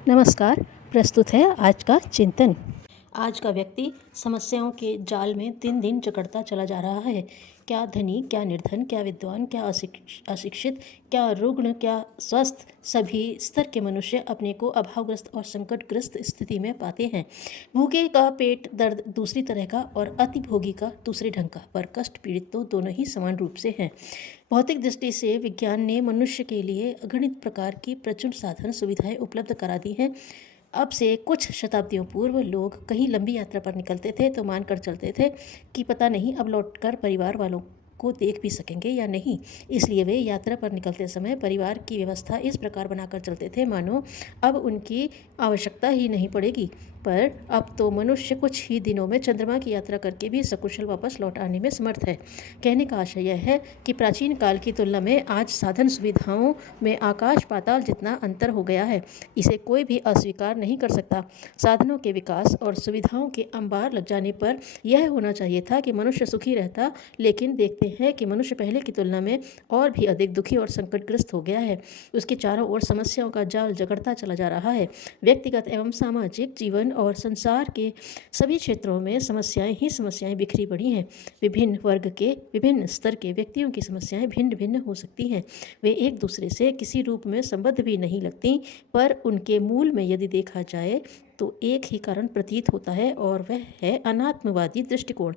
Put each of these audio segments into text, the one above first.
नमस्कार। प्रस्तुत है आज का चिंतन। आज का व्यक्ति समस्याओं के जाल में दिन दिन जकड़ता चला जा रहा है। क्या धनी, क्या निर्धन, क्या विद्वान, क्या अशिक्षित, क्या रुग्ण, क्या स्वस्थ, सभी स्तर के मनुष्य अपने को अभावग्रस्त और संकटग्रस्त स्थिति में पाते हैं। भूखे का पेट दर्द दूसरी तरह का और अतिभोगी का दूसरे ढंग का, पर कष्ट पीड़ित तो दोनों ही समान रूप से हैं। भौतिक दृष्टि से विज्ञान ने मनुष्य के लिए अगणित प्रकार की प्रचुर साधन सुविधाएं उपलब्ध करा दी हैं। अब से कुछ शताब्दियों पूर्व लोग कहीं लंबी यात्रा पर निकलते थे तो मानकर चलते थे कि पता नहीं अब लौटकर परिवार वालों को देख भी सकेंगे या नहीं। इसलिए वे यात्रा पर निकलते समय परिवार की व्यवस्था इस प्रकार बनाकर चलते थे मानो अब उनकी आवश्यकता ही नहीं पड़ेगी। पर अब तो मनुष्य कुछ ही दिनों में चंद्रमा की यात्रा करके भी सकुशल वापस लौट आने में समर्थ है। कहने का आशय यह है कि प्राचीन काल की तुलना में आज साधन सुविधाओं में आकाश पाताल जितना अंतर हो गया है। इसे कोई भी अस्वीकार नहीं कर सकता। साधनों के विकास और सुविधाओं के अंबार लग जाने पर यह होना चाहिए था कि मनुष्य सुखी रहता, लेकिन देखते हैं कि मनुष्य पहले की तुलना में और भी अधिक दुखी और संकटग्रस्त हो गया है। उसके चारों ओर समस्याओं का जाल जकड़ता चला जा रहा है। व्यक्तिगत एवं सामाजिक जीवन और संसार के सभी क्षेत्रों में समस्याएं ही समस्याएं बिखरी पड़ी हैं। विभिन्न वर्ग के, विभिन्न स्तर के व्यक्तियों की समस्याएं भिन्न भिन्न हो सकती हैं। वे एक दूसरे से किसी रूप में संबद्ध भी नहीं लगती, पर उनके मूल में यदि देखा जाए तो एक ही कारण प्रतीत होता है और वह है अनात्मवादी दृष्टिकोण।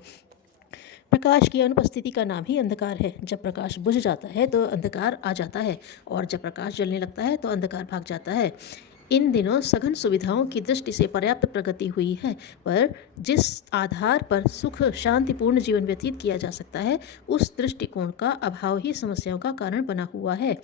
प्रकाश की अनुपस्थिति का नाम ही अंधकार है। जब प्रकाश बुझ जाता है तो अंधकार आ जाता है, और जब प्रकाश जलने लगता है तो अंधकार भाग जाता है। इन दिनों सघन सुविधाओं की दृष्टि से पर्याप्त प्रगति हुई है, पर जिस आधार पर सुख शांतिपूर्ण जीवन व्यतीत किया जा सकता है, उस दृष्टिकोण का अभाव ही समस्याओं का कारण बना हुआ है।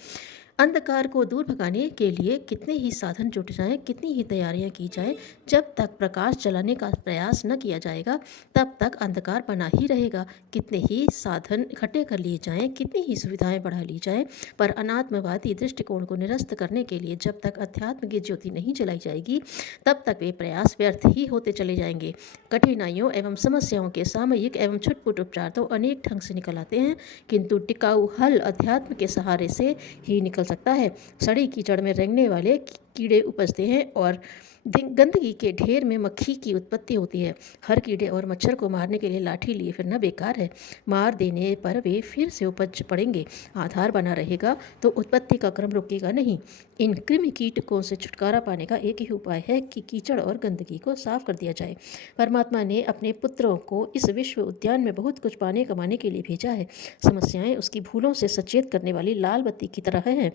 अंधकार को दूर भगाने के लिए कितने ही साधन जुट जाएं, कितनी ही तैयारियां की जाएं, जब तक प्रकाश जलाने का प्रयास न किया जाएगा तब तक अंधकार बना ही रहेगा। कितने ही साधन इकट्ठे कर लिए जाएं, कितनी ही सुविधाएं बढ़ा ली जाएं, पर अनात्मवादी दृष्टिकोण को निरस्त करने के लिए जब तक अध्यात्म की ज्योति नहीं जलाई जाएगी तब तक वे प्रयास व्यर्थ ही होते चले जाएंगे। कठिनाइयों एवं समस्याओं के सामयिक एवं छुटपुट उपचार तो अनेक ढंग से निकल आते हैं, किंतु टिकाऊ हल अध्यात्म के सहारे से ही निकल सकता है। सड़ी कीचड़ में रेंगने वाले कीड़े उपजते हैं और गंदगी के ढेर में मक्खी की उत्पत्ति होती है। हर कीड़े और मच्छर को मारने के लिए लाठी लिए फिरना बेकार है। मार देने पर वे फिर से उपज पड़ेंगे। आधार बना रहेगा तो उत्पत्ति का क्रम रुकेगा नहीं। इन कृमि कीटकों से छुटकारा पाने का एक ही उपाय है कि कीचड़ और गंदगी को साफ कर दिया जाए। परमात्मा ने अपने पुत्रों को इस विश्व उद्यान में बहुत कुछ पाने कमाने के लिए भेजा है। समस्याएं उसकी भूलों से सचेत करने वाली लाल बत्ती की तरह हैं।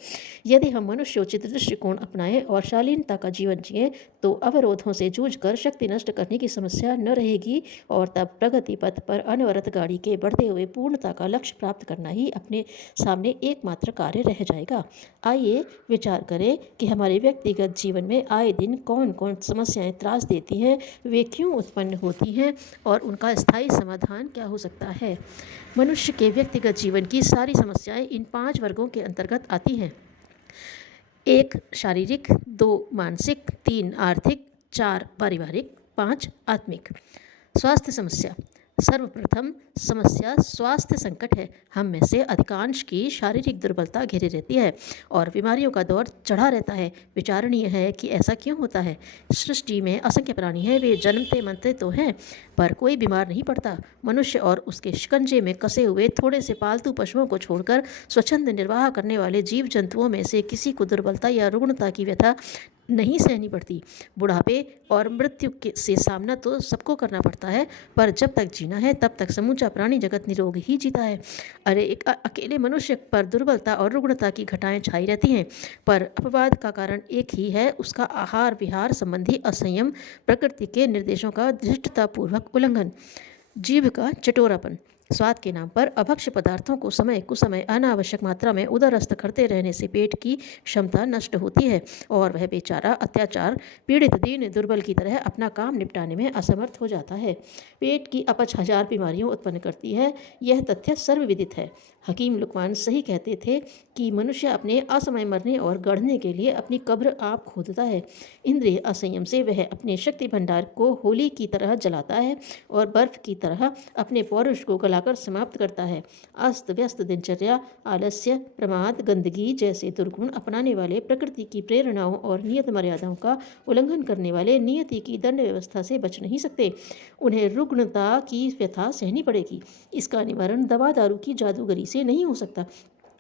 यदि हम मनुष्योचित दृष्टिकोण अपनाएं और शालीनता का जीवन जिएं तो अवरोधों से जूझकर शक्ति नष्ट करने की समस्या न रहेगी, और तब प्रगति पथ पर अनवरत गाड़ी के बढ़ते हुए पूर्णता का लक्ष्य प्राप्त करना ही अपने सामने एकमात्र कार्य रह जाएगा। आइए विचार करें कि हमारे व्यक्तिगत जीवन में आए दिन कौन कौन समस्याएं त्रास देती हैं, वे क्यों उत्पन्न होती हैं और उनका स्थायी समाधान क्या हो सकता है। मनुष्य के व्यक्तिगत जीवन की सारी समस्याएं इन 5 वर्गों के अंतर्गत आती हैं। 1 शारीरिक, 2 मानसिक, 3 आर्थिक, 4 पारिवारिक, 5 आत्मिक। स्वास्थ्य समस्या। सर्वप्रथम समस्या स्वास्थ्य संकट है। हम में से अधिकांश की शारीरिक दुर्बलता घिरी रहती है और बीमारियों का दौर चढ़ा रहता है। विचारणीय है कि ऐसा क्यों होता है। सृष्टि में असंख्य प्राणी हैं, वे जन्मते मरते तो हैं, पर कोई बीमार नहीं पड़ता। मनुष्य और उसके शिकंजे में कसे हुए थोड़े से पालतू पशुओं को छोड़कर स्वच्छंद निर्वाह करने वाले जीव जंतुओं में से किसी को दुर्बलता या रुग्णता की व्यथा नहीं सहनी पड़ती। बुढ़ापे और मृत्यु से सामना तो सबको करना पड़ता है, पर जब तक जीना है तब तक समूचा प्राणी जगत निरोग ही जीता है। अरे एक अकेले मनुष्य पर दुर्बलता और रुग्णता की घटाएं छाई रहती हैं, पर अपवाद का कारण एक ही है, उसका आहार विहार संबंधी असंयम, प्रकृति के निर्देशों का धृष्टतापूर्वक उल्लंघन। जीभ का चटोरापन। स्वाद के नाम पर अभक्ष्य पदार्थों को समय कुसमय अनावश्यक मात्रा में उदरस्थ करते रहने से पेट की क्षमता नष्ट होती है और वह बेचारा अत्याचार पीड़ित दीन दुर्बल की तरह अपना काम निपटाने में असमर्थ हो जाता है। पेट की अपच 1000 बीमारियों उत्पन्न करती है, यह तथ्य सर्वविदित है। हकीम लुकमान सही कहते थे कि मनुष्य अपने असमय मरने और गढ़ने के लिए अपनी कब्र आप खोदता है। इंद्रिय असंयम से वह अपने शक्ति भंडार को होली की तरह जलाता है और बर्फ की तरह अपने पौरुष को फैलाकर समाप्त करता है। अस्त व्यस्त दिनचर्या, आलस्य, प्रमाद, गंदगी जैसे दुर्गुण अपनाने वाले, प्रकृति की प्रेरणाओं और नियत मर्यादाओं का उल्लंघन करने वाले नियति की दंड व्यवस्था से बच नहीं सकते। उन्हें रुग्णता की व्यथा सहनी पड़ेगी। इसका निवारण दवा दारू की जादूगरी से नहीं हो सकता।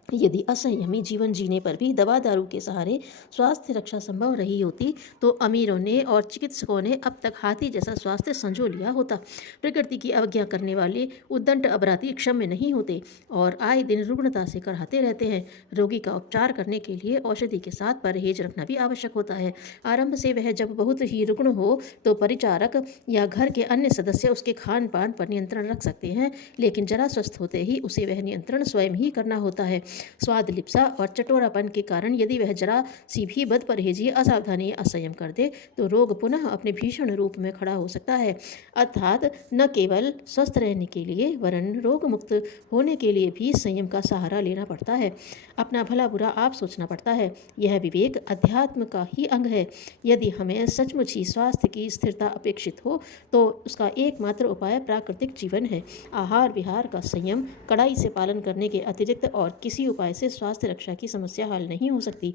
यदि असंयमी जीवन जीने पर भी दवा दारू के सहारे स्वास्थ्य रक्षा संभव रही होती तो अमीरों ने और चिकित्सकों ने अब तक हाथी जैसा स्वास्थ्य संजो लिया होता। प्रकृति की अवज्ञा करने वाले उद्दंड अपराधी क्षम्य नहीं होते और आए दिन रुग्णता से कराहते रहते हैं। रोगी का उपचार करने के लिए औषधि के साथ परहेज रखना भी आवश्यक होता है। आरंभ से वह जब बहुत ही रुग्ण हो तो परिचारक या घर के अन्य सदस्य उसके खान पान पर नियंत्रण रख सकते हैं, लेकिन जरा स्वस्थ होते ही उसे वह नियंत्रण स्वयं ही करना होता है। स्वाद लिप्सा और चटोरापन के कारण यदि वह जरा सी भी बदपरहेजी, असावधानी, असंयम कर दे तो रोग पुनः अपने भीषण रूप में खड़ा हो सकता है। अर्थात न केवल स्वस्थ रहने के लिए वरन रोग मुक्त होने के लिए भी संयम का सहारा लेना पड़ता है। अपना भला बुरा आप सोचना पड़ता है। यह विवेक अध्यात्म का ही अंग है। यदि हमें सचमुच ही स्वास्थ्य की स्थिरता अपेक्षित हो तो उसका एकमात्र उपाय प्राकृतिक जीवन है। आहार विहार का संयम, कड़ाई से पालन करने के अतिरिक्त और किसी उपाय से स्वास्थ्य रक्षा की समस्या हल नहीं हो सकती।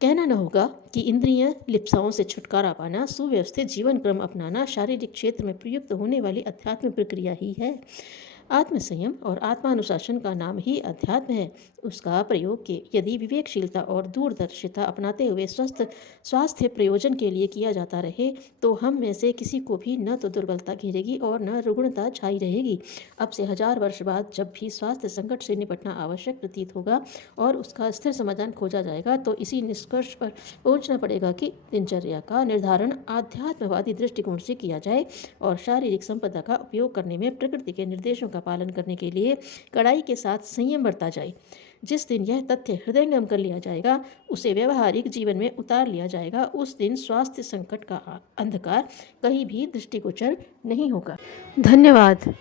कहना न होगा कि इंद्रिय लिप्साओं से छुटकारा पाना, सुव्यवस्थित जीवन क्रम अपनाना शारीरिक क्षेत्र में प्रयुक्त होने वाली अध्यात्म प्रक्रिया ही है। आत्मसंयम और आत्मानुशासन का नाम ही अध्यात्म है। उसका प्रयोग के यदि विवेकशीलता और दूरदर्शिता अपनाते हुए स्वास्थ्य प्रयोजन के लिए किया जाता रहे तो हम में से किसी को भी न तो दुर्बलता घेरेगी और न रुग्णता छाई रहेगी। अब से 1000 वर्ष बाद जब भी स्वास्थ्य संकट से निपटना आवश्यक प्रतीत होगा और उसका स्थिर समाधान खोजा जाएगा तो इसी निष्कर्ष पर पहुंचना पड़ेगा कि दिनचर्या का निर्धारण आध्यात्मवादी दृष्टिकोण से किया जाए और शारीरिक संपदा का उपयोग करने में प्रकृति के निर्देशों का पालन करने के लिए कड़ाई के साथ संयम बरता जाए। जिस दिन यह तथ्य हृदयंगम कर लिया जाएगा, उसे व्यवहारिक जीवन में उतार लिया जाएगा, उस दिन स्वास्थ्य संकट का अंधकार कहीं भी दृष्टिगोचर नहीं होगा। धन्यवाद।